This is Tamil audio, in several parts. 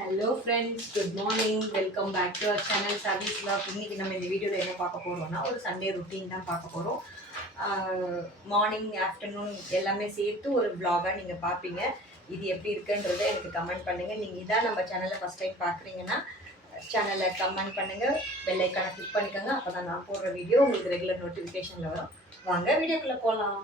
Hello friends, good morning. Welcome back to our channel service vlog. இன்றைக்கி நம்ம இந்த வீடியோவில் என்ன பார்க்க போகிறோம்னா, ஒரு சண்டே ருட்டீன் தான் பார்க்க போகிறோம். மார்னிங் ஆஃப்டர்நூன் எல்லாமே சேர்த்து ஒரு vlog-ஆ நீங்கள் பார்ப்பீங்க. இது எப்படி இருக்குன்றதை எனக்கு கமெண்ட் பண்ணுங்கள். நீங்கள் இதான் நம்ம சேனலை ஃபஸ்ட் டைம் பார்க்குறீங்கன்னா சேனலை கமெண்ட் பண்ணுங்கள், பெல் ஐக்கானை கிளிக் பண்ணிக்கோங்க. அப்போ தான் நான் போடுற வீடியோ உங்களுக்கு ரெகுலர் நோட்டிஃபிகேஷனில் வரும். வாங்க வீடியோக்குள்ளே போகலாம்.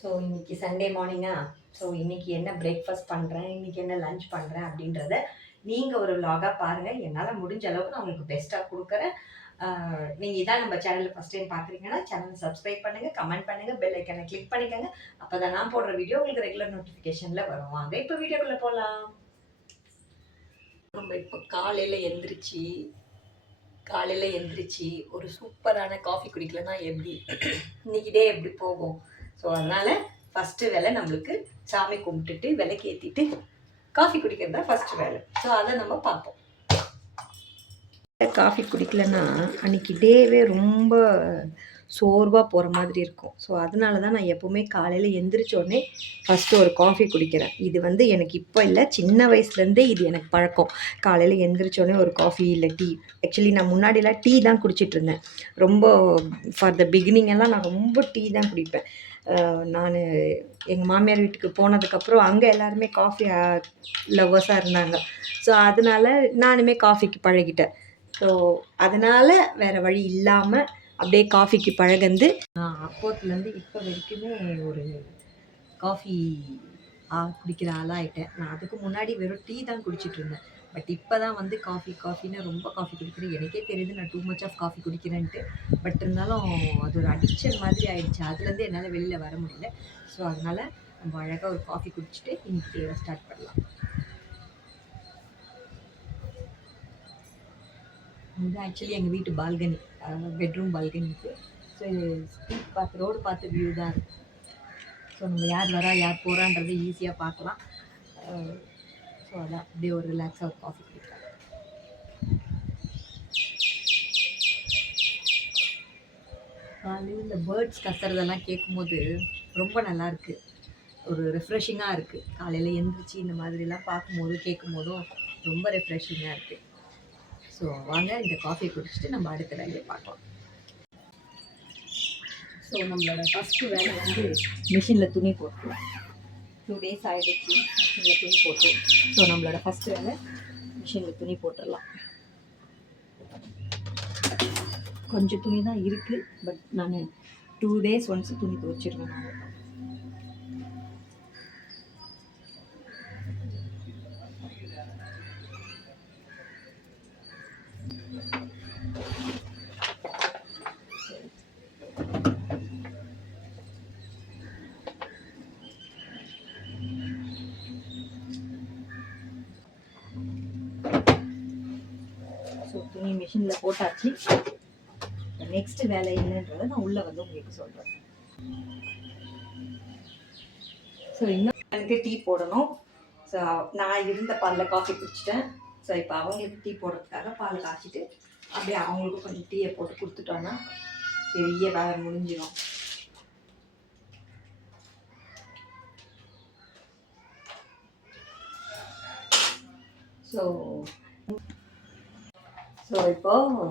ஸோ இன்றைக்கி சண்டே மார்னிங்கா. ஸோ இன்றைக்கி என்ன பிரேக்ஃபாஸ்ட் பண்ணுறேன், இன்றைக்கி என்ன லஞ்ச் பண்ணுறேன் அப்படின்றத நீங்கள் ஒரு vlog-ஆ பாருங்கள். என்னால் முடிஞ்ச அளவுக்கு நான் உங்களுக்கு பெஸ்ட்டாக கொடுக்குறேன். நீங்கள் இதான் நம்ம சேனலில் ஃபஸ்ட் டைம் பார்க்குறீங்கன்னா சேனலை சப்ஸ்கிரைப் பண்ணுங்கள், கமெண்ட் பண்ணுங்கள், பெல் ஐக்கானை கிளிக் பண்ணிக்கோங்க. அப்போ தான் நான் போடுற வீடியோ உங்களுக்கு ரெகுலர் நோட்டிஃபிகேஷனில் வரும். வாங்க இப்போ வீடியோக்குள்ளே போகலாம். நம்ம இப்போ காலையில் எந்திரிச்சு ஒரு சூப்பரான காஃபி குடிக்கலன்னா எப்படி இன்னைக்கு டே எப்படி போகும்? ஸோ அதனால் ஃபஸ்ட்டு வேலை நம்மளுக்கு சாமி கும்பிட்டுட்டு விளக்கேற்றிட்டு காஃபி குடிக்கிறது தான் ஃபஸ்ட்டு வேலை. ஸோ அதை நம்ம பார்ப்போம். காஃபி குடிக்கலன்னா அன்றைக்கி டேவே ரொம்ப சோர்வாக போகிற மாதிரி இருக்கும். ஸோ அதனால தான் நான் எப்போவுமே காலையில் எந்திரிச்சோடனே ஃபஸ்ட்டு ஒரு காஃபி குடிக்கிறேன். இது வந்து எனக்கு இப்போ இல்லை, சின்ன வயசுலேருந்தே இது எனக்கு பழக்கம். காலையில் எந்திரிச்சோடனே ஒரு காஃபி இல்லை டீ. ஆக்சுவலி நான் முன்னாடிலாம் டீ தான் குடிச்சிட்டு இருந்தேன். ரொம்ப ஃபார் த பிகினிங் எல்லாம் நான் ரொம்ப டீ தான் குடிப்பேன். நான் எங்கள் மாமியார் வீட்டுக்கு போனதுக்கப்புறம் அங்கே எல்லாருமே காஃபி லவ்வர்ஸாக இருந்தாங்க. ஸோ அதனால் நானுமே காஃபிக்கு பழகிட்டேன். ஸோ அதனால் வேறு வழி இல்லாமல் அப்படியே காஃபிக்கு பழகந்து அப்போத்துலேருந்து இப்போ வரைக்குமே ஒரு காஃபி குடிக்கிற ஆளாகிட்டேன். நான் அதுக்கு முன்னாடி வெறும் டீ தான் குடிச்சிட்டு இருந்தேன். பட் இப்போ தான் வந்து காஃபின்னு ரொம்ப காஃபி குடிக்கிறேன். எனக்கே தெரியுது நான் டூ மச் ஆஃப் காஃபி குடிக்கிறேன்ட்டு. பட் இருந்தாலும் அது ஒரு அடிக்ஷன் மாதிரி ஆயிடுச்சு. அதுலேருந்து என்னால் வெளியில் வர முடியல. ஸோ அதனால் நம்ம அழகாக ஒரு காஃபி குடிச்சிட்டு இன்னைக்கு ஸ்டார்ட் பண்ணலாம். இது ஆக்சுவலி எங்கள் வீட்டு பால்கனி, பெட்ரூம் பால்கனிக்கு. ஸோ இது ஸ்ட்ரீட் பார்த்து ரோடு பார்த்து வியூ தான் இருக்குது. ஸோ நம்ம யார் வரா யார் போகிறான்றதை ஈஸியாக பார்க்கலாம். ஸோ அதான் அப்படியே ஒரு ரிலாக்ஸாக ஒரு காஃபி குடிக்கலாம். காலையில் இந்த பேர்ட்ஸ் கத்துறதெல்லாம் கேட்கும்போது ரொம்ப நல்லாயிருக்கு, ஒரு ரெஃப்ரெஷிங்காக இருக்குது. காலையில் எழுந்திரிச்சி இந்த மாதிரிலாம் பார்க்கும்போது கேட்கும்போதும் ரொம்ப ரெஃப்ரெஷிங்காக இருக்குது. ஸோ வாங்க இந்த காஃபியை குடிச்சிட்டு நம்ம அடுத்த வேலையை பார்க்கலாம். ஸோ நம்மளோட ஃபஸ்ட்டு வேலை வந்து மிஷினில் துணி போட்டு 2 days ஆகிடுச்சு மிஷினில் துணி போட்டு. ஸோ நம்மளோட ஃபஸ்ட்டு வேலை மிஷினில் துணி போட்டுடலாம். கொஞ்சம் துணி தான் இருக்குது, பட் நான் 2 days ஒன்ஸ் துணி துவைச்சிடுவேன். நான் துணி மிஷினில் போட்டாச்சு. நெக்ஸ்ட் வேலை என்னன்றதை நான் உள்ளே வந்து உங்களுக்கு சொல்கிறேன். ஸோ இன்னும் எனக்கு டீ போடணும். ஸோ நான் இருந்த பாலில் காஃபி குடிச்சிட்டேன். ஸோ இப்போ அவங்களுக்கு டீ போடுறதுக்காக பால் காய்ச்சிட்டு அப்படியே அவங்களுக்கும் கொஞ்சம் டீயை போட்டு கொடுத்துட்டோன்னா பெரிய வேலை முடிஞ்சிடும். ஸோ இப்போது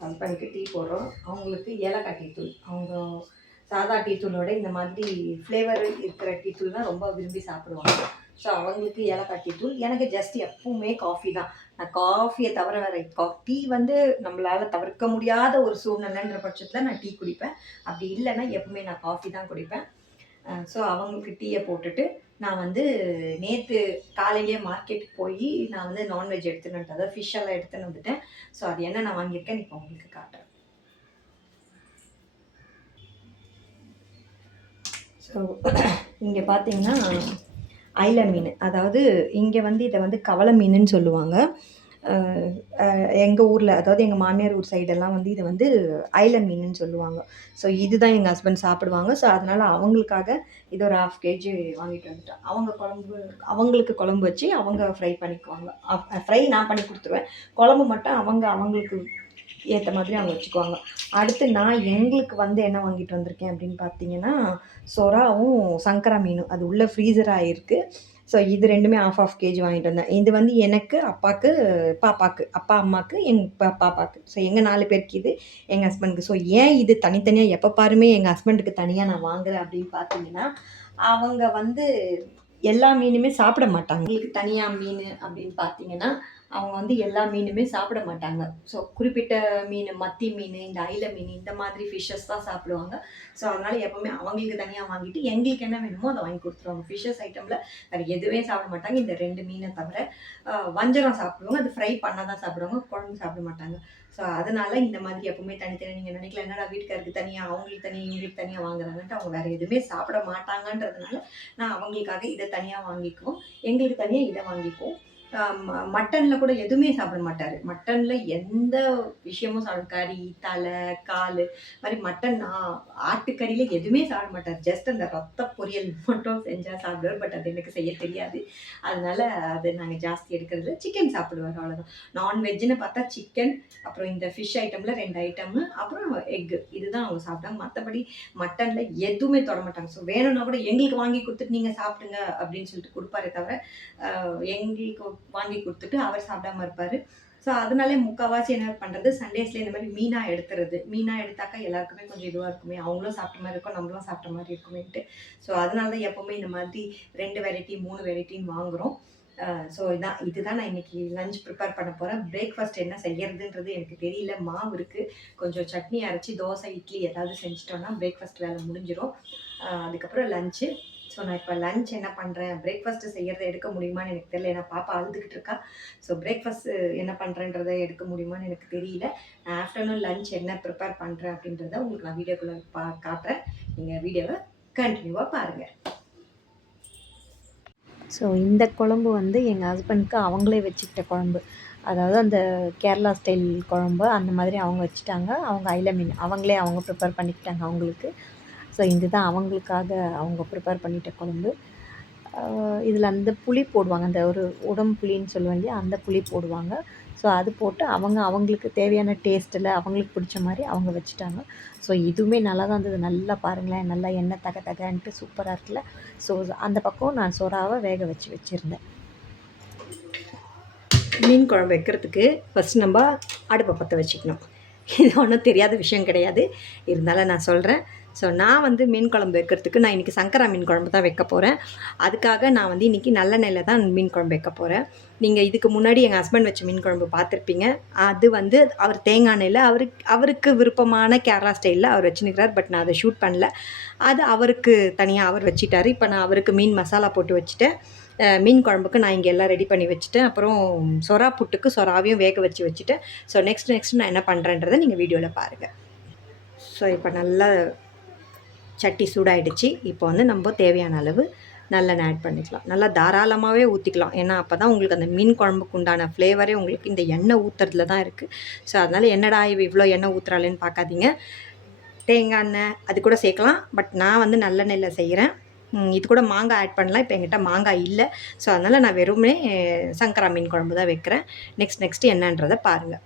ஹஸ்பண்டுக்கு டீ போடுறோம். அவங்களுக்கு ஏலக்காய் டீ தூள், அவங்க சாதா டீ தூளோட இந்த மாதிரி ஃப்ளேவர் இருக்கிற டீ தூள் தான் ரொம்ப விரும்பி சாப்பிடுவாங்க. ஸோ அவங்களுக்கு ஏலக்காய் டீ தூள், எனக்கு ஜஸ்ட் எப்பவுமே காஃபி தான். நான் காஃபியை தவிர வேறு டீ வந்து நம்மளால் தவிர்க்க முடியாத ஒரு சூழ்நிலைன்ற பட்சத்தில் நான் டீ குடிப்பேன். அப்படி இல்லைன்னா எப்பவுமே நான் காஃபி தான் குடிப்பேன். ஸோ அவங்களுக்கு டீயை போட்டுட்டு நான் வந்து நேற்று காலையிலேயே மார்க்கெட்டுக்கு போய் நான் வந்து நான்வெஜ் எடுத்துன்னு வந்துட்டேன், அதாவது ஃபிஷ்ஷெல்லாம் எடுத்துன்னு வந்துட்டேன். ஸோ அது என்ன நான் வாங்கியிருக்கேன் இப்போ உங்களுக்கு காட்டுறேன். ஸோ இங்கே பார்த்தீங்கன்னா ஐல மீன், அதாவது இங்கே வந்து இதை வந்து கவலை மீனுன்னு சொல்லுவாங்க. எங்கள் ஊரில், அதாவது எங்கள் மாமியார் ஊர் சைடெல்லாம் வந்து இதை வந்து ஐல மீனுன்னு சொல்லுவாங்க. ஸோ இதுதான் எங்கள் ஹஸ்பண்ட் சாப்பிடுவாங்க. ஸோ அதனால் அவங்களுக்காக இது ஒரு 1/2 கேஜி வாங்கிட்டு வந்துட்டேன். அவங்களுக்கு குழம்பு வச்சு அவங்க ஃப்ரை பண்ணிக்குவாங்க. ஃப்ரை நான் பண்ணி கொடுத்துருவேன். குழம்பு மட்டும் அவங்களுக்கு ஏற்ற மாதிரி அவங்க வச்சுக்குவாங்க. அடுத்து நான் எங்களுக்கு வந்து என்ன வாங்கிட்டு வந்திருக்கேன் அப்படின்னு பார்த்தீங்கன்னா, சொறாவும் சங்கரா மீனும். அது உள்ள ஃப்ரீசர் ஆகிருக்கு. ஸோ இது 2மே 1/2 கேஜி வாங்கிட்டு வந்தேன். இது வந்து எனக்கு, அப்பாவுக்கு, பாப்பாவுக்கு, அப்பா அம்மாவுக்கு, பாப்பாவுக்கு. ஸோ எங்கள் 4 பேருக்கு இது, எங்கள் ஹஸ்பண்டுக்கு. ஸோ ஏன் இது தனித்தனியாக எப்போ பாருமே எங்கள் ஹஸ்பண்டுக்கு தனியாக நான் வாங்குறேன் அப்படின்னு பார்த்தீங்கன்னா, அவங்க வந்து எல்லா மீனுமே சாப்பிட மாட்டாங்க. எங்களுக்கு தனியாக மீன் அப்படின்னு பார்த்தீங்கன்னா, அவங்க வந்து எல்லா மீனுமே சாப்பிட மாட்டாங்க. ஸோ குறிப்பிட்ட மீன், மத்தி மீன், இந்த ஐல மீன், இந்த மாதிரி ஃபிஷ்ஷஸ் தான் சாப்பிடுவாங்க. ஸோ அதனால் எப்போவுமே அவங்களுக்கு தனியாக வாங்கிட்டு எங்களுக்கு என்ன வேணுமோ அதை வாங்கி கொடுத்துருவாங்க. ஃபிஷ்ஷஸ் ஐட்டமில் வேறு எதுவுமே சாப்பிட மாட்டாங்க, இந்த 2 மீனை தவிர. வஞ்சரம் சாப்பிடுவாங்க, அது ஃப்ரை பண்ணால் தான் சாப்பிடுவாங்க, குழம்பு சாப்பிட மாட்டாங்க. ஸோ அதனால் இந்த மாதிரி எப்போவுமே தனித்தனியாக நீங்கள் நினைக்கலாம், என்னடா வீட்டுக்காருக்கு தனியாக, அவங்களுக்கு தனியாக, இவங்களுக்கு தனியாக வாங்குறாங்கன்ட்டு. அவங்க வேறு எதுவுமே சாப்பிட மாட்டாங்கன்றதுனால நான் அவங்களுக்காக இதை தனியாக வாங்கிக்குவோம், எங்களுக்கு தனியாக இதை வாங்கிக்குவோம். மட்டனில் கூட எதுவுமே சாப்பிட மாட்டார். மட்டனில் எந்த விஷயமும் கறி, தலை, கால் மாதிரி மட்டன், ஆட்டுக்கறியில் எதுவுமே சாப்பிட மாட்டார். ஜஸ்ட் அந்த ரத்த பொரியல் மட்டும் செஞ்சால் சாப்பிடுவார். பட் அது எனக்கு செய்ய தெரியாது, அதனால் அது நாங்கள் ஜாஸ்தி எடுக்கிறது. சிக்கன் சாப்பிடுவார், அவ்வளோதான். நான்வெஜ்ஜுன்னு பார்த்தா சிக்கன், அப்புறம் இந்த ஃபிஷ் ஐட்டமில் 2 ஐட்டமு, அப்புறம் எக்கு, இதுதான் அவங்க சாப்பிட்டாங்க. மற்றபடி மட்டனில் எதுவுமே தொட மாட்டாங்க. ஸோ வேணும்னா கூட எங்களுக்கு வாங்கி கொடுத்துட்டு நீங்கள் சாப்பிடுங்க அப்படின்னு சொல்லிட்டு கொடுப்பாரே தவிர, எங்களுக்கு வாங்கி கொடுத்துட்டு அவர் சாப்பிடாம இருப்பார். ஸோ அதனாலே முக்கால்வாசி என்ன பண்ணுறது, சண்டேஸில் இந்த மாதிரி மீனாக எடுத்துறது. மீனாக எடுத்தாக்கா எல்லாருக்குமே கொஞ்சம் இதுவாக இருக்குமே, அவங்களும் சாப்பிட்ட மாதிரி இருக்கும், நம்மளும் சாப்பிட்ட மாதிரி இருக்குமேன்ட்டு. ஸோ அதனால தான் எப்போவுமே இந்த மாதிரி 2 வெரைட்டி 3 வெரைட்டின்னு வாங்குகிறோம். ஸோ இதுதான் நான் இன்றைக்கி லஞ்ச் ப்ரிப்பேர் பண்ண போகிறேன். பிரேக்ஃபாஸ்ட் என்ன செய்யறதுன்றது எனக்கு தெரியல. மாவு இருக்குது, கொஞ்சம் சட்னி அரைச்சி தோசை, இட்லி ஏதாவது செஞ்சிட்டோன்னா பிரேக்ஃபாஸ்ட் வேலை முடிஞ்சிடும். அதுக்கப்புறம் லஞ்சு. ஸோ நான் இப்போ லஞ்ச் என்ன பண்ணுறேன், பிரேக்ஃபாஸ்ட்டு செய்கிறத எடுக்க முடியுமான்னு எனக்கு தெரியல. ஏன்னா பாப்பா அழுதுகிட்டு இருக்கா. ஸோ பிரேக்ஃபாஸ்ட்டு என்ன பண்ணுறேன்றதை எடுக்க முடியுமான்னு எனக்கு தெரியல. நான் ஆஃப்டர்நூன் லஞ்ச் என்ன ப்ரிப்பேர் பண்ணுறேன் அப்படின்றத உங்களுக்கு நான் வீடியோக்குள்ளே காட்டுறேன். நீங்கள் வீடியோவை கண்டினியூவாக பாருங்கள். ஸோ இந்த குழம்பு வந்து எங்கள் ஹஸ்பண்டுக்கு அவங்களே வச்சுக்கிட்ட குழம்பு. அதாவது அந்த கேரளா ஸ்டைல் குழம்பு அந்த மாதிரி அவங்க வச்சுட்டாங்க. அவங்க ஐல மீன் அவங்க ப்ரிப்பேர் பண்ணிக்கிட்டாங்க அவங்களுக்கு. ஸோ இதுதான் அவங்களுக்காக அவங்க ப்ரிப்பேர் பண்ணிட்ட குழம்பு. இதில் அந்த புளி போடுவாங்க, அந்த ஒரு உடம்பு புளின்னு சொல்லுவோம் இல்லையா, அந்த புளி போடுவாங்க. ஸோ அது போட்டு அவங்களுக்கு தேவையான டேஸ்ட்டில் அவங்களுக்கு பிடிச்ச மாதிரி அவங்க வச்சுட்டாங்க. ஸோ இதுவுமே நல்லா தான் இருந்தது. நல்லா பாருங்களேன், நல்லா எண்ணெய் தகன்ட்டு சூப்பராக இருக்குல்ல. ஸோ அந்த பக்கம் நான் சொறாவை வேக வச்சுருந்தேன். மீன் குழம்பு வைக்கிறதுக்கு ஃபஸ்ட் நம்ம அடுப்பை பற்ற வச்சுக்கணும். இது ஒன்றும் தெரியாத விஷயம் கிடையாது, இருந்தாலும் நான் சொல்கிறேன். ஸோ நான் வந்து மீன் குழம்பு வைக்கிறதுக்கு நான் இன்றைக்கி சங்கரா மீன் குழம்பு தான் வைக்க போகிறேன். அதுக்காக நான் வந்து இன்றைக்கி நல்லெண்ணெயில் தான் மீன் குழம்பு வைக்க போகிறேன். நீங்கள் இதுக்கு முன்னாடி எங்கள் ஹஸ்பண்ட் வச்ச மீன் குழம்பு பார்த்துருப்பீங்க. அது வந்து அவர் தேங்காய் எண்ணெயில் அவருக்கு விருப்பமான கேரளா ஸ்டைலில் அவர் வச்சுன்னுக்கிறார். பட் நான் அதை ஷூட் பண்ணல, அது அவருக்கு தனியாக அவர் வச்சுட்டார். இப்போ நான் அவருக்கு மீன் மசாலா போட்டு வச்சுட்டேன். மீன் குழம்புக்கு நான் இங்கே எல்லாம் ரெடி பண்ணி வச்சுட்டேன். அப்புறம் சொரா புட்டுக்கு சொராவையும் வேக வச்சுட்டேன். ஸோ நெக்ஸ்ட் நான் என்ன பண்ணுறேன்றதை நீங்கள் வீடியோவில் பாருங்கள். ஸோ இப்போ நல்லா சட்டி சூடாயிடுச்சு. இப்போ வந்து நம்ம தேவையான அளவு நல்லெண்ணெய் ஆட் பண்ணிக்கலாம். நல்லா தாராளமாகவே ஊற்றிக்கலாம். ஏன்னா அப்போ தான் உங்களுக்கு அந்த மீன் குழம்புக்கு உண்டான ஃப்ளேவரே உங்களுக்கு இந்த எண்ணெய் ஊற்றுறதுல தான் இருக்குது. ஸோ அதனால் என்னடா இவ்வளோ எண்ணெய் ஊற்றுறாளேன்னு பார்க்காதீங்க. தேங்காய் எண்ணெய் அது கூட சேர்க்கலாம். பட் நான் வந்து நல்லெண்ணெயில் செய்கிறேன். இது கூட மாங்காய் ஆட் பண்ணலாம். இப்போ என்கிட்ட மாங்காய் இல்லை. ஸோ அதனால் நான் வெறுமே சங்கரா மீன் குழம்பு தான் வைக்கிறேன். நெக்ஸ்ட்டு என்னன்றதை பாருங்கள்.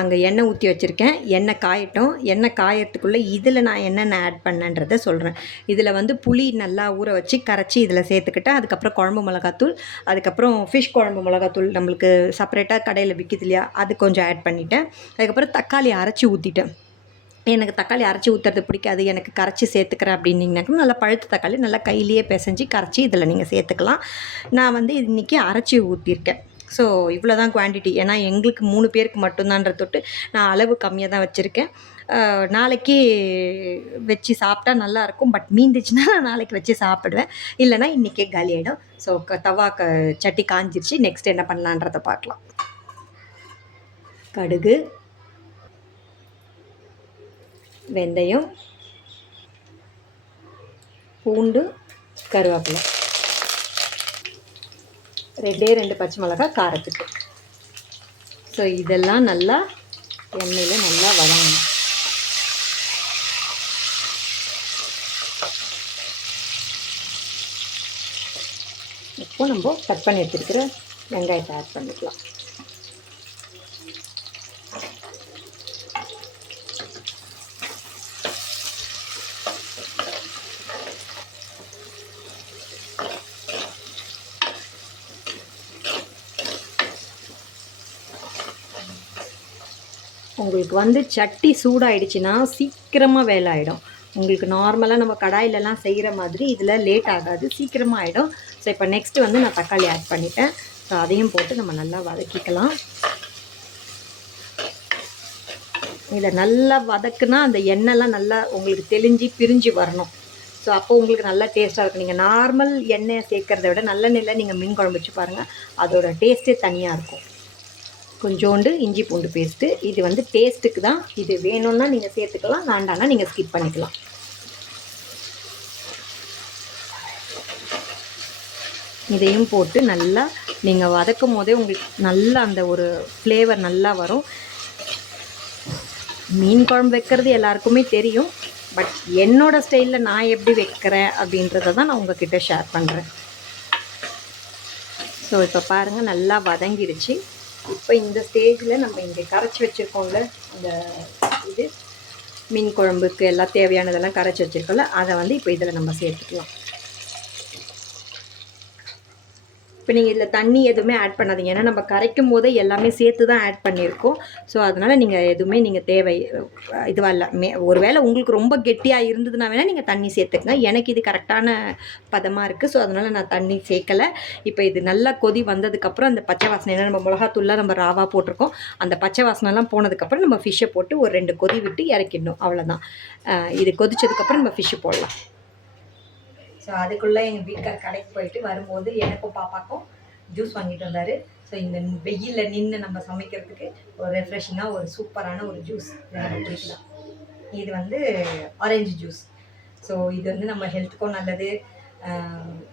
அங்கே எண்ணெய் ஊற்றி வச்சுருக்கேன். எண்ணெய் காயட்டும். எண்ணெய் காயறதுக்குள்ளே இதில் நான் என்னென்ன ஆட் பண்ணேன்றதை சொல்கிறேன். இதில் வந்து புளி நல்லா ஊற வச்சு கரைச்சி இதில் சேர்த்துக்கிட்டேன். அதுக்கப்புறம் குழம்பு மிளகாத்தூள், அதுக்கப்புறம் ஃபிஷ் குழம்பு மிளகாத்தூள் நம்மளுக்கு செப்பரேட்டாக கடையில் விற்கிது இல்லையா, அது கொஞ்சம் ஆட் பண்ணிவிட்டேன். அதுக்கப்புறம் தக்காளி அரைச்சி ஊற்றிட்டேன். எனக்கு தக்காளி அரைச்சி ஊற்றுறது பிடிக்காது, எனக்கு கரைச்சி சேர்த்துக்கிறேன் அப்படின்னிங்கனாக்கா நல்லா பழுத்த தக்காளி நல்லா கையிலேயே பிசைஞ்சு கரைச்சி இதில் நீங்கள் சேர்த்துக்கலாம். நான் வந்து இன்றைக்கி அரைச்சி ஊற்றிருக்கேன். ஸோ இவ்வளோ தான் குவான்டிட்டி. ஏன்னா எங்களுக்கு 3 பேருக்கு மட்டும்தான்ற தொட்டு நான் அளவு கம்மியாக தான் வச்சுருக்கேன். நாளைக்கு வச்சு சாப்பிட்டா நல்லாயிருக்கும். பட் மீந்துச்சுன்னா நான் நாளைக்கு வச்சு சாப்பிடுவேன், இல்லைனா இன்றைக்கே காலி ஆகிடும். ஸோ சட்டி காஞ்சிருச்சு. நெக்ஸ்ட் என்ன பண்ணலான்றதை பார்க்கலாம். கடுகு, வெந்தயம், பூண்டு, கருவேப்பிலை, 2 பச்சை மிளகாய் காரத்துக்கு. ஸோ இதெல்லாம் நல்லா எண்ணெயில் நல்லா வதங்கணும். இப்போ நம்ம கட் பண்ணி எடுத்துருக்கிற வெங்காயத்தை ஆட் பண்ணிக்கலாம். உங்களுக்கு வந்து சட்டி சூடாயிடுச்சுன்னா சீக்கிரமாக வேலை ஆகிடும். உங்களுக்கு நார்மலாக நம்ம கடாயிலலாம் செய்கிற மாதிரி இதில் லேட் ஆகாது, சீக்கிரமாக ஆகிடும். ஸோ இப்போ நெக்ஸ்ட்டு வந்து நான் தக்காளி ஆட் பண்ணிட்டேன். ஸோ அதையும் போட்டு நம்ம நல்லா வதக்கிக்கலாம். இதை நல்லா வதக்குனா அந்த எண்ணெய்லாம் நல்லா உங்களுக்கு தெளிஞ்சு பிரிஞ்சு வரணும். ஸோ அப்போ உங்களுக்கு நல்லா டேஸ்ட்டாக இருக்கும். நீங்கள் நார்மல் எண்ணெயை சேர்க்குறத விட நல்லெண்ணெயில் நீங்கள் மீன் குழம்பு வச்சு பாருங்கள், அதோட டேஸ்ட்டே தனியாக இருக்கும். கொஞ்சோண்டு இஞ்சி பூண்டு பேஸ்ட்டு, இது வந்து டேஸ்ட்டுக்கு தான். இது வேணும்னா நீங்கள் சேர்த்துக்கலாம், வேண்டான்னா நீங்கள் ஸ்கிப் பண்ணிக்கலாம். இதையும் போட்டு நல்லா நீங்கள் வதக்கும் போதே உங்களுக்கு நல்லா அந்த ஒரு ஃப்ளேவர் நல்லா வரும். மீன் குழம்பு வைக்கிறது எல்லாருக்குமே தெரியும், பட் என்னோடய ஸ்டைலில் நான் எப்படி வைக்கிறேன் அப்படின்றத தான் நான் உங்கள்கிட்ட ஷேர் பண்ணுறேன். ஸோ இப்போ பாருங்கள் நல்லா வதங்கிடுச்சு. இப்போ இந்த ஸ்டேஜில் நம்ம இங்கே கரைச்சி வச்சுருக்கோம்ல, அந்த இது மீன் குழம்புக்கு எல்லாம் தேவையானதெல்லாம் கரைச்சி வச்சுருக்கோம்ல, அதை வந்து இப்போ இதில் நம்ம சேர்த்துக்கலாம். இப்போ நீங்கள் இதில் தண்ணி எதுவுமே ஆட் பண்ணாதீங்க, ஏன்னா நம்ம கரைக்கும் போதே எல்லாமே சேர்த்து தான் ஆட் பண்ணியிருக்கோம். ஸோ அதனால் நீங்கள் எதுவுமே நீங்கள் தேவை இதுவாக இல்லை. ஒருவேளை உங்களுக்கு ரொம்ப கெட்டியாக இருந்ததுன்னா வேணால் நீங்கள் தண்ணி சேர்த்துக்கங்க. எனக்கு இது கரெக்டான பதமாக இருக்குது, ஸோ அதனால் நான் தண்ணி சேர்க்கலை. இப்போ இது நல்லா கொதி வந்ததுக்கப்புறம் அந்த பச்சை வாசனை, ஏன்னா நம்ம மிளகாத்தூள்லாம் நம்ம ராவாக போட்டிருக்கோம், அந்த பச்சை வாசனைலாம் போனதுக்கப்புறம் நம்ம ஃபிஷ்ஷை போட்டு ஒரு 2 கொதி விட்டு இறக்கிடணும், அவ்வளோதான். இது கொதிச்சதுக்கப்புறம் நம்ம ஃபிஷ்ஷு போடலாம். ஸோ அதுக்குள்ளே எங்கள் வீட்டுக்கார் கடைக்கு போயிட்டு வரும்போது எனக்கும் பாப்பாக்கும் ஜூஸ் வாங்கிட்டு வந்தார். ஸோ இந்த வெயிலில் நின்று நம்ம சமைக்கிறதுக்கு ஒரு ரெஃப்ரெஷிங்காக ஒரு சூப்பரான ஒரு ஜூஸ் நம்ம குடிக்கலாம். இது வந்து ஆரஞ்சு ஜூஸ். ஸோ இது வந்து நம்ம ஹெல்த்துக்கும் நல்லது.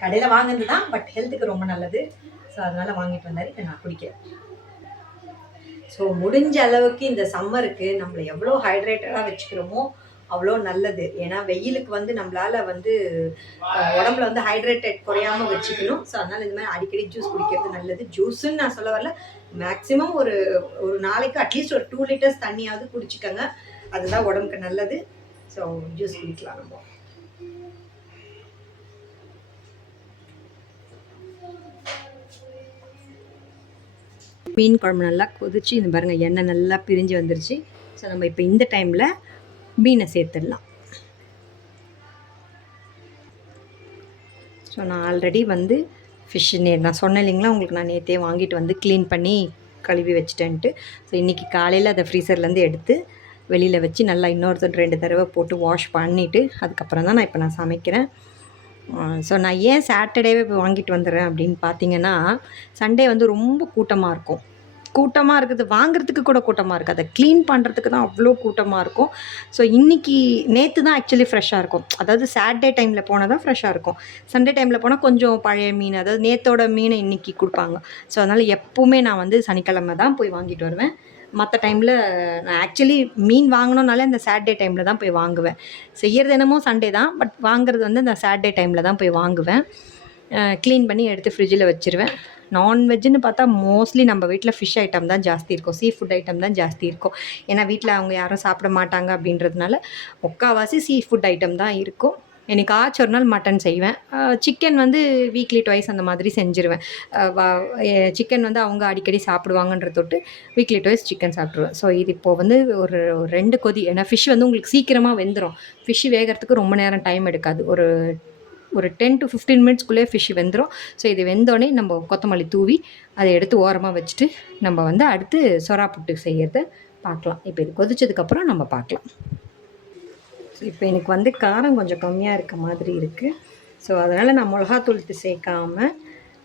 கடையில் வாங்கினது தான், பட் ஹெல்த்துக்கு ரொம்ப நல்லது. ஸோ அதனால் வாங்கிட்டு வந்தார், இதை நான் குடிக்கிறேன். ஸோ முடிஞ்ச அளவுக்கு இந்த சம்மருக்கு நம்மளை எவ்வளோ ஹைட்ரேட்டடாக வச்சுக்கிறோமோ அவ்வளோ நல்லது. ஏன்னா வெயிலுக்கு வந்து நம்மளால் வந்து உடம்புல வந்து ஹைட்ரேட்டட் குறையாமல் வச்சுக்கணும். ஸோ அதனால் இந்த மாதிரி அடிக்கடி ஜூஸ் குடிக்கிறது நல்லது. ஜூஸுன்னு நான் சொல்ல வரல, மேக்ஸிமம் ஒரு நாளைக்கு அட்லீஸ்ட் ஒரு 2 லிட்டர்ஸ் தண்ணியாவது குடிச்சிக்கோங்க, அதுதான் உடம்புக்கு நல்லது. ஸோ ஜூஸ் குடிக்கலாம் நம்ம. மீன் குழம்பு நல்லா கொதிச்சு இந்த பாருங்கள் எண்ணெய் நல்லா பிரிஞ்சு வந்துருச்சு. ஸோ நம்ம இப்போ இந்த டைமில் மீனை சேர்த்துடலாம். ஸோ நான் ஆல்ரெடி வந்து ஃபிஷ்ஷு நான் சொன்னேன் இல்லைங்களா உங்களுக்கு, நான் நேற்றே வாங்கிட்டு வந்து க்ளீன் பண்ணி கழுவி வச்சுட்டேன்ட்டு. ஸோ இன்றைக்கி காலையில் அதை ஃப்ரீசர்லேருந்து எடுத்து வெளியில் வச்சு நல்லா இன்னொரு 2 தடவை போட்டு வாஷ் பண்ணிவிட்டு அதுக்கப்புறம் தான் நான் சமைக்கிறேன். ஸோ நான் ஏன் சாட்டர்டேவே போய் வாங்கிட்டு வந்துடுறேன் அப்படின்னு பார்த்தீங்கன்னா, சண்டே வந்து ரொம்ப கூட்டமாக இருக்கும். கூட்டமாக இருக்குது, வாங்குறதுக்கு கூட கூட்டமாக இருக்குது, அதை க்ளீன் பண்ணுறதுக்கு தான் அவ்வளோ கூட்டமாக இருக்கும். ஸோ நேற்று தான் ஆக்சுவலி ஃப்ரெஷ்ஷாக இருக்கும். அதாவது சாட்டர்டே டைமில் போனால் தான் ஃப்ரெஷ்ஷாக இருக்கும். சண்டே டைமில் போனால் கொஞ்சம் பழைய மீன், அதாவது நேற்றோட மீனை இன்றைக்கி கொடுப்பாங்க. ஸோ அதனால் எப்போவுமே நான் வந்து சனிக்கிழமை தான் போய் வாங்கிட்டு வருவேன். மற்ற டைமில் நான் ஆக்சுவலி மீன் வாங்கணுன்னாலே அந்த சாட்டர்டே டைமில் தான் போய் வாங்குவேன். செய்கிறது என்னமோ சண்டே தான், பட் வாங்குறது வந்து அந்த சாட்டர்டே டைமில் தான் போய் வாங்குவேன். க்ளீன் பண்ணி எடுத்து ஃப்ரிட்ஜில் வச்சுருவேன். நான்வெஜ்ஜுன்னு பார்த்தா மோஸ்ட்லி நம்ம வீட்டில் ஃபிஷ் ஐட்டம் தான் ஜாஸ்தி இருக்கும், சீ ஃபுட் ஐட்டம் தான் ஜாஸ்தி இருக்கும். ஏன்னா வீட்டில் அவங்க யாரும் சாப்பிட மாட்டாங்க அப்படின்றதுனால முக்கால்வாசி சீ ஃபுட் ஐட்டம் தான் இருக்கும். என்னைக்காச்சும் ஒரு நாள் மட்டன் செய்வேன். சிக்கன் வந்து வீக்லி ட்வைஸ் அந்த மாதிரி செஞ்சுருவேன். சிக்கன் வந்து அவங்க அடிக்கடி சாப்பிடுவாங்கன்ற தொட்டு வீக்லி ட்வைஸ் சிக்கன் சாப்பிட்ருவேன். ஸோ இது இப்போது வந்து ஒரு 2 கொதி, ஏன்னா ஃபிஷ் வந்து உங்களுக்கு சீக்கிரமாக வெந்துடும். ஃபிஷ் வேகிறதுக்கு ரொம்ப நேரம் டைம் எடுக்காது, ஒரு 10 to 15 மினிட்ஸ்க்குள்ளே ஃபிஷ் வெந்துடும். ஸோ இது வெந்தோடனே நம்ம கொத்தமல்லி தூவி அதை எடுத்து ஓரமாக வச்சுட்டு நம்ம வந்து அடுத்து சொரா புட்டு செய்யறதை பார்க்கலாம். இப்போ இது கொதிச்சதுக்கப்புறம் நம்ம பார்க்கலாம். ஸோ இப்போ எனக்கு வந்து காரம் கொஞ்சம் கம்மியாக இருக்க மாதிரி இருக்குது. ஸோ அதனால் நான் மிளகாத்தூள் சேர்க்காமல்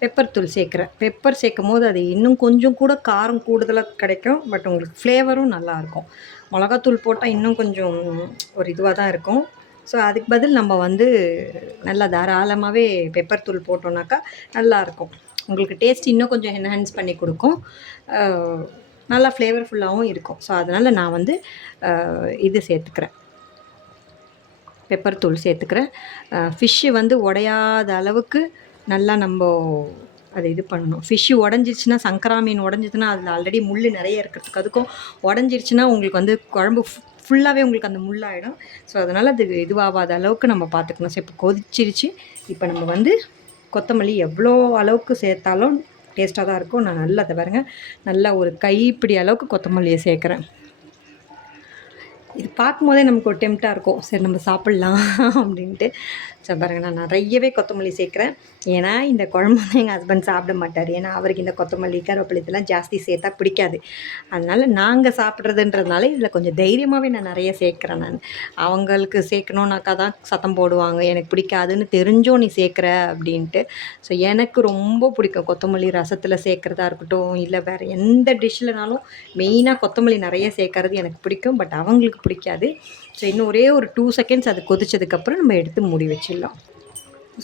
பெப்பர் தூள் சேர்க்குறேன். பெப்பர் சேர்க்கும் போது அது இன்னும் கொஞ்சம் கூட காரம் கூடுதலாக கிடைக்கும், பட் உங்களுக்கு ஃப்ளேவரும் நல்லாயிருக்கும். மிளகாத்தூள் போட்டால் இன்னும் கொஞ்சம் ஒரு இதுவாக தான் இருக்கும். ஸோ அதுக்கு பதில் நம்ம வந்து நல்லா தாராளமாகவே பெப்பர் தூள் போட்டோம்னாக்கா நல்லாயிருக்கும். உங்களுக்கு டேஸ்ட் இன்னும் கொஞ்சம் என்ஹான்ஸ் பண்ணி கொடுக்கும். நல்லா ஃப்ளேவர்ஃபுல்லாகவும் இருக்கும். ஸோ அதனால் நான் வந்து இது சேர்த்துக்கிறேன், பெப்பர் தூள் சேர்த்துக்கிறேன். ஃபிஷ்ஷு வந்து உடையாத அளவுக்கு நல்லா நம்ம அதை இது பண்ணணும். ஃபிஷ்ஷு உடஞ்சிருச்சுன்னா, சங்கரா மீன் உடஞ்சிதுன்னா அதில் ஆல்ரெடி முள் நிறைய இருக்கிறதுக்கு அதுக்கும் உடஞ்சிருச்சுன்னா உங்களுக்கு வந்து குழம்பு ஃபுல்லாகவே உங்களுக்கு அந்த முள்ளாயிடும். ஸோ அதனால் அது இதுவாகாத அளவுக்கு நம்ம பார்த்துக்கணும். ஸோ இப்போ கொதிச்சிருச்சு. இப்போ நம்ம வந்து கொத்தமல்லி எவ்வளோ அளவுக்கு சேர்த்தாலும் டேஸ்ட்டாக தான் இருக்கும். நான் நல்லா அதை பாருங்கள், நல்லா ஒரு கைப்பிடி அளவுக்கு கொத்தமல்லியை சேர்க்குறேன். இது பார்க்கும்போதே நமக்கு ஒரு டெம்ப்டாக இருக்கும், சரி நம்ம சாப்பிட்லாம் அப்படின்ட்டு. ஸோ பாருங்கள், நான் நிறையவே கொத்தமல்லி சேர்க்குறேன். ஏன்னா இந்த குழம்பு வந்து எங்கள் ஹஸ்பண்ட் சாப்பிட மாட்டார். ஏன்னா அவருக்கு இந்த கொத்தமல்லி கருவேப்பிலை இதெல்லாம் ஜாஸ்தி சேர்த்தா பிடிக்காது. அதனால் நாங்கள் சாப்பிட்றதுன்றதுனால இதில் கொஞ்சம் தைரியமாகவே நான் நிறைய சேர்க்குறேன். நான் அவங்களுக்கு சேர்க்கணுன்னாக்கா தான் சத்தம் போடுவாங்க, எனக்கு பிடிக்காதுன்னு தெரிஞ்சோ நீ சேர்க்குற அப்படின்ட்டு. ஸோ எனக்கு ரொம்ப பிடிக்கும் கொத்தமல்லி ரசத்தில் சேர்க்குறதா இருக்கட்டும், இல்லை வேறு எந்த டிஷ்லனாலும் மெயினாக கொத்தமல்லி நிறைய சேர்க்கறது எனக்கு பிடிக்கும். பட் அவங்களுக்கு பிடிக்காது. ஸோ இன்னும் ஒரே ஒரு 2 செகண்ட்ஸ் அது கொதிச்சதுக்கப்புறம் நம்ம எடுத்து மூடி வச்சிடலாம்.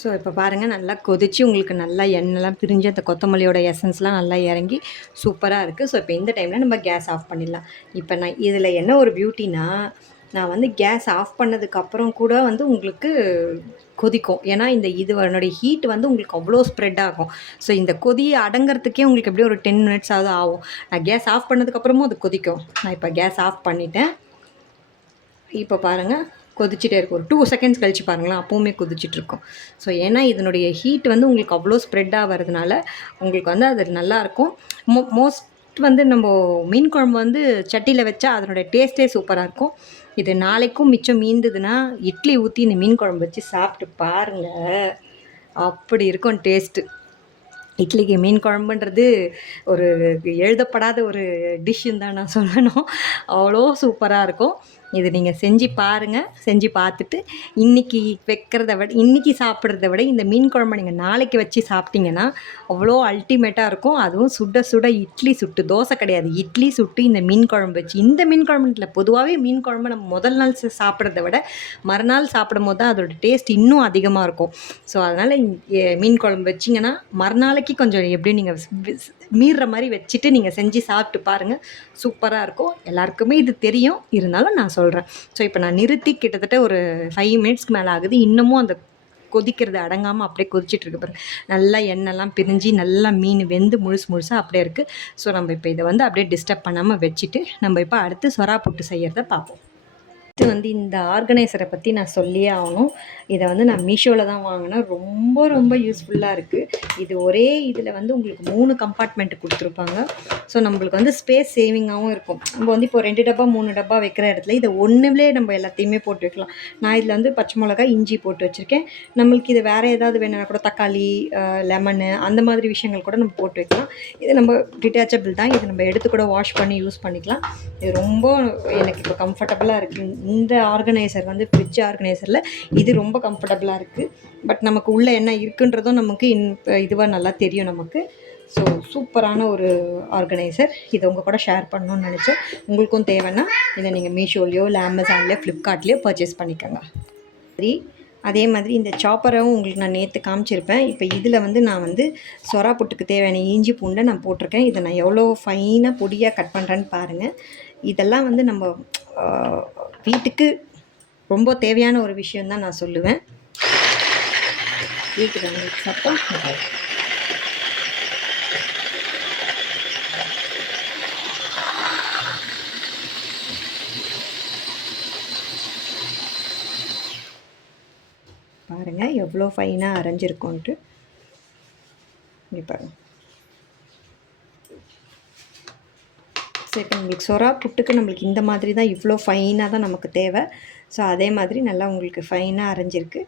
ஸோ இப்போ பாருங்கள், நல்லா கொதித்து உங்களுக்கு நல்லா எண்ணெய்லாம் பிரிஞ்சு அந்த கொத்தமல்லியோட எசன்ஸ்லாம் நல்லா இறங்கி சூப்பராக இருக்குது. ஸோ இப்போ இந்த டைமில் நம்ம கேஸ் ஆஃப் பண்ணிடலாம். இப்போ நான் இதில் என்ன ஒரு பியூட்டினா, நான் வந்து கேஸ் ஆஃப் பண்ணதுக்கப்புறம் கூட வந்து உங்களுக்கு கொதிக்கும். ஏன்னா இந்த இதனுடைய ஹீட் வந்து உங்களுக்கு அவ்வளோ ஸ்ப்ரெட் ஆகும். ஸோ இந்த கொதியை அடங்கிறதுக்கே உங்களுக்கு எப்படியும் ஒரு 10 மினிட்ஸாவது ஆகும். நான் கேஸ் ஆஃப் பண்ணதுக்கப்புறமும் அது கொதிக்கும். நான் இப்போ கேஸ் ஆஃப் பண்ணிட்டேன். இப்போ பாருங்கள், கொதிச்சுட்டே இருக்கும். ஒரு 2 செகண்ட்ஸ் கழிச்சு பாருங்களேன், அப்போவுமே கொதிச்சிட்ருக்கும். ஸோ ஏன்னா இதனுடைய ஹீட் வந்து உங்களுக்கு அவ்வளோ ஸ்ப்ரெட் ஆகிறதுனால உங்களுக்கு வந்து அது நல்லாயிருக்கும். மோஸ்ட் வந்து நம்ம மீன் குழம்பு வந்து சட்டியில் வச்சா அதனுடைய டேஸ்ட்டே சூப்பராக இருக்கும். இது நாளைக்கும் மிச்சம் மீந்ததுன்னா இட்லி ஊற்றி இந்த மீன் குழம்பு வச்சு சாப்பிட்டு பாருங்கள், அப்படி இருக்கும் டேஸ்ட்டு. இட்லிக்கு மீன் குழம்புன்றது ஒரு எழுதப்படாத ஒரு டிஷ்ஷுன்னு தான் நான் சொல்லணும். அவ்வளோ சூப்பராக இருக்கும். இது நீங்கள் செஞ்சு பாருங்கள். செஞ்சு பார்த்துட்டு இன்றைக்கி வைக்கிறத விட, இன்றைக்கி சாப்பிட்றத விட இந்த மீன் குழம்பை நீங்கள் நாளைக்கு வச்சு சாப்பிட்டிங்கன்னா அவ்வளோ அல்டிமேட்டாக இருக்கும். அதுவும் சுட சுட இட்லி சுட்டு, தோசை கிடையாது, இட்லி சுட்டு இந்த மீன் குழம்பு வச்சு, இந்த மீன் குழம்புல பொதுவாகவே மீன் குழம்பு நம்ம முதல் நாள் சாப்பிட்றத விட மறுநாள் சாப்பிடும் போது தான் அதோடய டேஸ்ட் இன்னும் அதிகமாக இருக்கும். ஸோ அதனால் மீன் குழம்பு வச்சிங்கன்னா மறுநாளைக்கு கொஞ்சம் எப்படி நீங்கள் மீறுற மாதிரி வச்சுட்டு நீங்கள் செஞ்சு சாப்பிட்டு பாருங்கள், சூப்பராக இருக்கும். எல்லாருக்குமே இது தெரியும், இருந்தாலும் நான் சொல்கிறேன். ஸோ இப்போ நான் நிறுத்தி கிட்டத்தட்ட ஒரு 5 மினிட்ஸ்க்கு மேலே ஆகுது. இன்னமும் அந்த கொதிக்கிறது அடங்காமல் அப்படியே கொதிச்சிட்ருக்கு பாருங்க. நல்லா எண்ணெய்லாம் பிரிஞ்சு நல்லா மீன் வெந்து முழுசாக அப்படியே இருக்குது. ஸோ நம்ம இப்போ இதை வந்து அப்படியே டிஸ்டர்ப் பண்ணாமல் வச்சுட்டு நம்ம இப்போ அடுத்து சொரா புட்டு செய்கிறத பார்ப்போம். அடுத்து வந்து இந்த ஆர்கனைசரை பற்றி நான் சொல்லியே ஆகணும். இதை வந்து நான் மீஷோவில் தான் வாங்கினேன். ரொம்ப ரொம்ப யூஸ்ஃபுல்லாக இருக்குது. இது ஒரே இதில் வந்து உங்களுக்கு 3 கம்பார்ட்மெண்ட்டு கொடுத்துருப்பாங்க. ஸோ நம்மளுக்கு வந்து ஸ்பேஸ் சேவிங்காகவும் இருக்கும். நம்ம வந்து இப்போ 2 டப்பா 3 டப்பா வைக்கிற இடத்துல இதை ஒன்றுலே நம்ம எல்லாத்தையுமே போட்டு வைக்கலாம். நான் இதில் வந்து பச்சை மிளகா, இஞ்சி போட்டு வச்சுருக்கேன். நம்மளுக்கு இது வேறு ஏதாவது வேணும்னா கூட தக்காளி, லெமனு அந்த மாதிரி விஷயங்கள் கூட நம்ம போட்டு வைக்கலாம். இது நம்ம டிட்டாச்சபிள் தான். இது நம்ம எடுத்து கூட வாஷ் பண்ணி யூஸ் பண்ணிக்கலாம். இது ரொம்ப எனக்கு இப்போ கம்ஃபர்டபுளாக இருக்குது. இந்த ஆர்கனைசர் வந்து ஃப்ரிட்ஜ் ஆர்கனைசரில் இது ரொம்ப கம்ஃபர்டபுளாக இருக்குது. பட் நமக்கு உள்ளே என்ன இருக்குன்றதும் நமக்கு இதுவாக நல்லா தெரியும் நமக்கு. ஸோ சூப்பரான ஒரு ஆர்கனைசர். இதை உங்கள் கூட ஷேர் பண்ணணும்னு நினச்சேன். உங்களுக்கும் தேவைன்னா இதை நீங்கள் மீஷோலையோ இல்லை அமேசான்லேயோ ஃப்ளிப்கார்ட்லேயோ பர்ச்சேஸ் பண்ணிக்கோங்க. சரி, அதே மாதிரி இந்த சாப்பரும் உங்களுக்கு நான் நேற்று காமிச்சிருப்பேன். இப்போ இதில் வந்து நான் வந்து சொரா புட்டுக்கு தேவையான இஞ்சி பூண்டை நான் போட்டிருக்கேன். இதை நான் எவ்வளோ ஃபைனாக பொடியாக கட் பண்ணுறேன்னு பாருங்கள். இதெல்லாம் வந்து நம்ம வீட்டுக்கு ரொம்ப தேவையான ஒரு விஷயம் தான் நான் சொல்லுவேன். கேட்குது உங்களுக்கு சத்தம்? பாருங்கள் எவ்வளோ ஃபைனாக அரைஞ்சிருக்கோன்ட்டு. இங்கே பாருங்கள். சரி, உங்களுக்கு சொரா புட்டுக்கு நம்மளுக்கு இந்த மாதிரி தான், இவ்வளோ ஃபைனாக தான் நமக்கு தேவை. ஸோ அதே மாதிரி நல்லா உங்களுக்கு ஃபைனாக அரைஞ்சிருக்கு.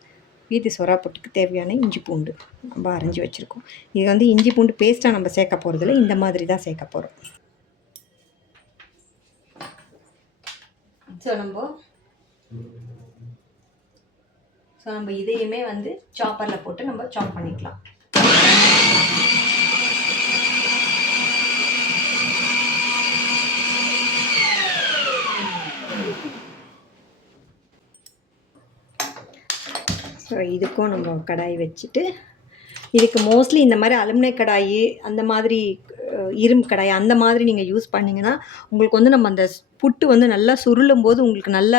இது சொரா புட்டுக்கு தேவையான இஞ்சி பூண்டு நம்ம அரைஞ்சி வச்சுருக்கோம். இது வந்து இஞ்சி பூண்டு பேஸ்ட்டாக நம்ம சேர்க்க போகிறதில்ல, இந்த மாதிரி தான் சேர்க்க போகிறோம். ஸோ நம்ம இதையுமே வந்து சாப்பரில் போட்டு நம்ம சாப் பண்ணிக்கலாம். ஸோ இதுக்கும் நம்ம கடாய் வச்சுட்டு, இதுக்கு மோஸ்ட்லி இந்த மாதிரி அலுமினிய கடாயி அந்த மாதிரி இரும்பு கடாய் அந்த மாதிரி நீங்கள் யூஸ் பண்ணிங்கன்னா உங்களுக்கு வந்து நம்ம அந்த புட்டு வந்து நல்லா சுருளும் போது உங்களுக்கு நல்ல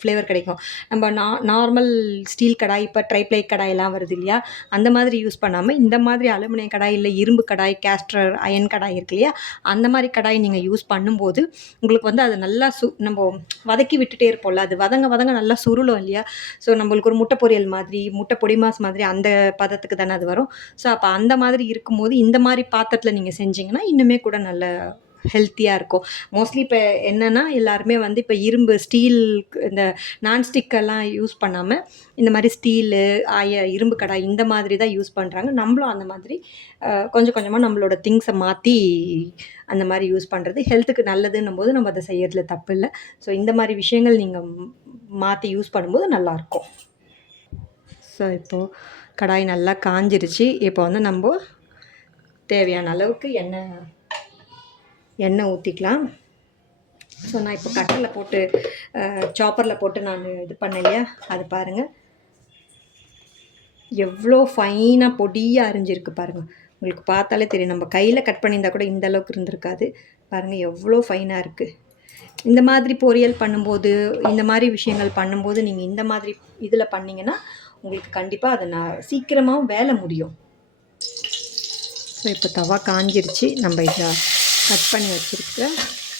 ஃப்ளேவர் கிடைக்கும். நம்ம நார்மல் ஸ்டீல் கடாய், இப்போ ட்ரைப்ளை கடாயெல்லாம் வருது இல்லையா, அந்த மாதிரி யூஸ் பண்ணாமல் இந்த மாதிரி அலுமினிய கடாய், இல்லை இரும்பு கடாய், கேஸ்டர் அயன் கடாய் இருக்கு இல்லையா, அந்த மாதிரி கடாய் நீங்கள் யூஸ் பண்ணும்போது உங்களுக்கு வந்து அது நல்லா நம்ம வதக்கி விட்டுட்டே இருப்போம்ல, அது வதங்க வதங்க நல்லா சுருளும் இல்லையா. ஸோ நம்மளுக்கு ஒரு முட்டை பொரியல் மாதிரி, முட்டை பொடி மாஸ் மாதிரி அந்த பதத்துக்கு தானே அது வரும். ஸோ அப்போ அந்த மாதிரி இருக்கும்போது இந்த மாதிரி பாத்திரத்தில் நீங்கள் செஞ்சிங்கன்னா இன்னுமே கூட நல்ல ஹெல்த்தியாக இருக்கும். மோஸ்ட்லி இப்போ என்னென்னா எல்லாருமே வந்து இப்போ இரும்பு ஸ்டீல் இந்த நான்ஸ்டிக்கெல்லாம் யூஸ் பண்ணாமல் இந்த மாதிரி ஸ்டீலு இரும்பு கடாய் இந்த மாதிரி தான் யூஸ் பண்ணுறாங்க. நம்மளும் அந்த மாதிரி கொஞ்சம் கொஞ்சமாக நம்மளோட திங்ஸை மாற்றி அந்த மாதிரி யூஸ் பண்ணுறது ஹெல்த்துக்கு நல்லதுன்னும் போது நம்ம அதை செய்யறதுல தப்பு இல்லை. ஸோ இந்த மாதிரி விஷயங்கள் நீங்கள் மாற்றி யூஸ் பண்ணும்போது நல்லாயிருக்கும். ஸோ இப்போது கடாய் நல்லா காஞ்சிருச்சு. இப்போ வந்து நம்ம தேவையான அளவுக்கு எண்ணெய் ஊற்றிக்கலாம். ஸோ நான் இப்போ கட்டரில் போட்டு சாப்பரில் போட்டு நான் இது பண்ணேன் இல்லையா, அது பாருங்கள் எவ்வளோ ஃபைனாக பொடியாக அரிஞ்சிருக்கு பாருங்கள். உங்களுக்கு பார்த்தாலே தெரியும், நம்ம கையில் கட் பண்ணியிருந்தால் கூட இந்த அளவுக்கு இருந்திருக்காது. பாருங்கள் எவ்வளோ ஃபைனாக இருக்குது. இந்த மாதிரி பொரியல் பண்ணும்போது, இந்த மாதிரி விஷயங்கள் பண்ணும்போது நீங்கள் இந்த மாதிரி இதில் பண்ணிங்கன்னா உங்களுக்கு கண்டிப்பாக அதை சீக்கிரமாகவும் வேலை முடியும். ஸோ இப்போ தவா காஞ்சிருச்சு. நம்ம இதை கட் பண்ணி வச்சுருக்க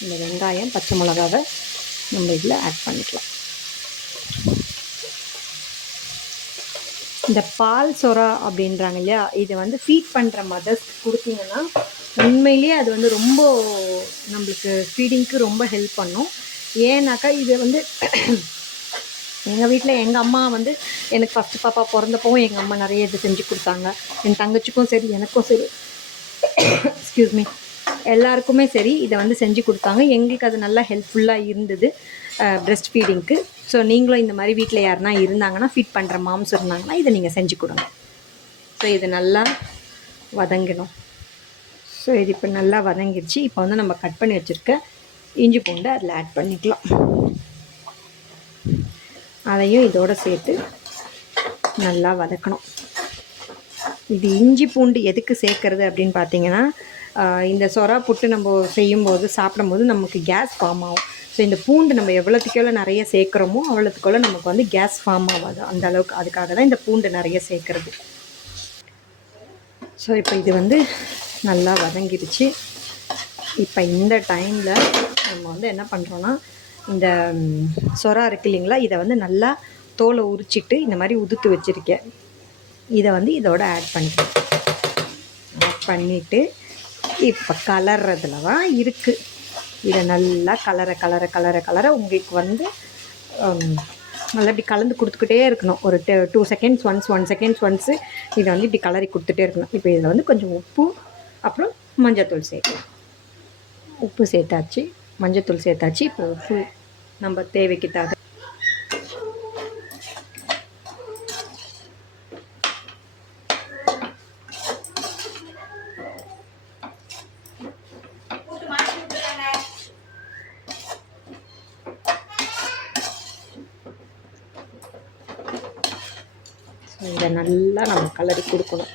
இந்த வெங்காயம், பச்சை மிளகாவை நம்ம இதில் ஆட் பண்ணிக்கலாம். இந்த பால் சொரா அப்படின்றாங்க இல்லையா, இதை வந்து ஃபீட் பண்ணுற மதர்ஸ் கொடுத்தீங்கன்னா உண்மையிலேயே அது வந்து ரொம்ப நம்மளுக்கு ஃபீடிங்க்கு ரொம்ப ஹெல்ப் பண்ணும். ஏன்னாக்கா இது வந்து எங்கள் வீட்டில் எங்கள் அம்மா வந்து எனக்கு ஃபஸ்ட்டு பாப்பா பிறந்தப்பவும் எங்கள் அம்மா நிறைய இது செஞ்சு கொடுத்தாங்க. என் தங்கச்சிக்கும் சரி, எனக்கும் சரி, எக்ஸ்கியூஸ் மீ, எல்லாருக்குமே சரி இதை வந்து செஞ்சு கொடுத்தாங்க. எங்களுக்கு அது நல்லா ஹெல்ப்ஃபுல்லாக இருந்தது பிரெஸ்ட் ஃபீடிங்க்கு. ஸோ நீங்களும் இந்த மாதிரி வீட்டில் யாருனா இருந்தாங்கன்னா, ஃபீட் பண்ணுற மாம்ஸ் இருந்தாங்கன்னா இதை நீங்கள் செஞ்சு கொடுங்க. ஸோ இது நல்லா வதங்கணும். ஸோ இது இப்போ நல்லா வதங்கிடுச்சு. இப்போ வந்து நம்ம கட் பண்ணி வச்சுருக்க இஞ்சி பூண்டை அதில் ஆட் பண்ணிக்கலாம். அதையும் இதோடு சேர்த்து நல்லா வதக்கணும். இது இஞ்சி பூண்டு எதுக்கு சேர்க்குறது அப்படின்னு பார்த்தீங்கன்னா, இந்த சொரா புட்டு நம்ம செய்யும்போது சாப்பிடும்போது நமக்கு கேஸ் ஃபார்ம் ஆகும். ஸோ இந்த பூண்டு நம்ம எவ்வளோத்துக்கு நிறைய சேர்க்குறோமோ அவ்வளோத்துக்குள்ள நமக்கு வந்து கேஸ் ஃபார்ம் ஆகாது அந்த அளவுக்கு. அதுக்காக தான் இந்த பூண்டு நிறைய சேர்க்குறது. ஸோ இப்போ இது வந்து நல்லா வதங்கிடுச்சு. இப்போ இந்த டைமில் நம்ம வந்து என்ன பண்ணுறோன்னா, இந்த சொரா இருக்கு இல்லைங்களா, இதை வந்து நல்லா தோலை உரிச்சிட்டு இந்த மாதிரி உதுத்து வச்சுருக்கேன். இதை வந்து இதோட ஆட் பண்ணிவிட்டு இப்போ கலர்றதுல தான் இருக்குது. இதை நல்லா கலர உங்களுக்கு வந்து நல்லா இப்படி கலந்து கொடுத்துக்கிட்டே இருக்கணும். ஒரு 2 செகண்ட்ஸ் ஒன்ஸ் 1 செகண்ட்ஸ் ஒன்ஸு இதை வந்து இப்படி கலரி கொடுத்துட்டே இருக்கணும். இப்போ இதில் வந்து கொஞ்சம் உப்பு, அப்புறம் மஞ்சத்தூள் சேர்க்கலாம். உப்பு சேர்த்தாச்சு, மஞ்சத்தூள் சேர்த்தாச்சு. இப்போ உப்பு நம்ம தேவைக்கு தகுந்த இதை நல்லா நம்ம கலரி கொடுக்கணும்.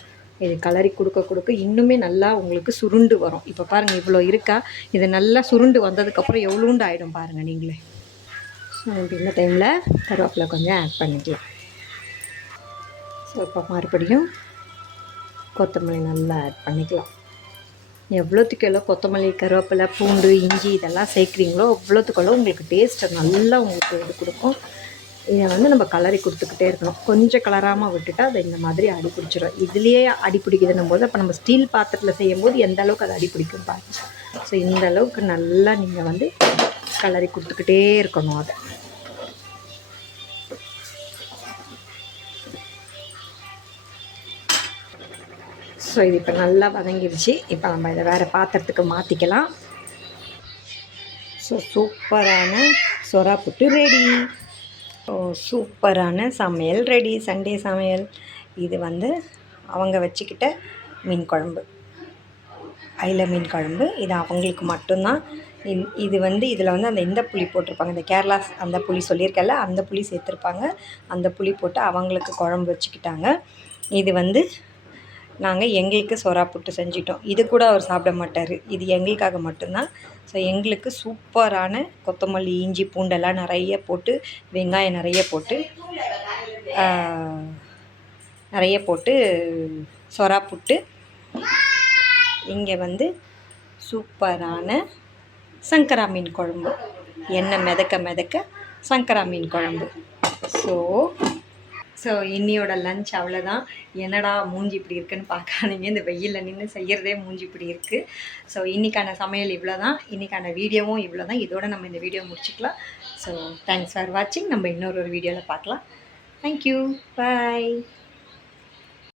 இது கலரி கொடுக்க இன்னுமே நல்லா உங்களுக்கு சுருண்டு வரும். இப்போ பாருங்கள் இவ்வளோ இருக்கா, இது நல்லா சுருண்டு வந்ததுக்கப்புறம் எவ்வளோண்டு ஆகிடும் பாருங்கள் நீங்களே. ஸோ இந்த டைமில் கருவேப்பிலை கொஞ்சம் ஆட் பண்ணிக்கலாம். ஸோ இப்போ மறுபடியும் கொத்தமல்லி நல்லா ஆட் பண்ணிக்கலாம். எவ்வளோத்துக்கு கொத்தமல்லி, கருவேப்பிலை, பூண்டு, இஞ்சி இதெல்லாம் சேர்க்குறீங்களோ அவ்வளோத்துக்கு உங்களுக்கு டேஸ்ட்டை நல்லா உங்களுக்கு இது கொடுக்கும். இதை வந்து நம்ம கலரி கொடுத்துக்கிட்டே இருக்கணும். கொஞ்சம் கலராமல் விட்டுட்டா அதை இந்த மாதிரி அடி பிடிச்சிடும். இதுலேயே அடி பிடிக்குதுன்னும் போது அப்போ நம்ம ஸ்டீல் பாத்திரத்தில் செய்யும்போது எந்த அளவுக்கு அது அடி பிடிக்கும் பாருங்க. ஸோ இந்த அளவுக்கு நல்லா நீங்கள் வந்து கலரி கொடுத்துக்கிட்டே இருக்கணும் அதை. ஸோ இது இப்போ நல்லா வதங்கிடுச்சு. இப்போ நம்ம இதை வேறு பாத்திரத்துக்கு மாற்றிக்கலாம். ஸோ சூப்பரான சொரா புட்டு ரெடி. சூப்பரான சமையல் ரெடி. சண்டே சமையல். இது வந்து அவங்க வச்சுக்கிட்ட மீன் குழம்பு, அயிலை மீன் குழம்பு. இது அவங்களுக்கு மட்டும்தான். இது வந்து இதில் வந்து அந்த இந்த புளி போட்டிருப்பாங்க, இந்த கேரளா அந்த புளி சொல்லியிருக்கல, அந்த புளி சேர்த்துருப்பாங்க. அந்த புளி போட்டு அவங்களுக்கு குழம்பு வச்சுக்கிட்டாங்க. இது வந்து நாங்கள் எங்களுக்கு சொரா புட்டு செஞ்சிட்டோம். இது கூட அவர் சாப்பிட மாட்டார். இது எங்களுக்காக மட்டும்தான். ஸோ எங்களுக்கு சூப்பரான கொத்தமல்லி, இஞ்சி, பூண்டெல்லாம் நிறைய போட்டு, வெங்காயம் நிறைய போட்டு சொரா புட்டு. இங்கே வந்து சூப்பரான சங்கரா மீன் குழம்பு, எண்ணெய் மிதக்க சங்கரா மீன் குழம்பு. ஸோ இன்னியோட லன்ச் அவ்வளோதான். என்னடா மூஞ்சி இப்படி இருக்குன்னு பார்க்காதீங்க, இந்த வெயிலில் நின்று செய்கிறதே மூஞ்சி இப்படி இருக்குது. ஸோ இன்றைக்கான சமையல் இவ்வளோ தான், இன்றைக்கான வீடியோவும் இவ்வளோ தான். இதோட நம்ம இந்த வீடியோ முடிச்சுக்கலாம். ஸோ தேங்க்ஸ் ஃபார் வாட்சிங். நம்ம இன்னொரு வீடியோவில் பார்க்கலாம். தேங்க்யூ, பாய்.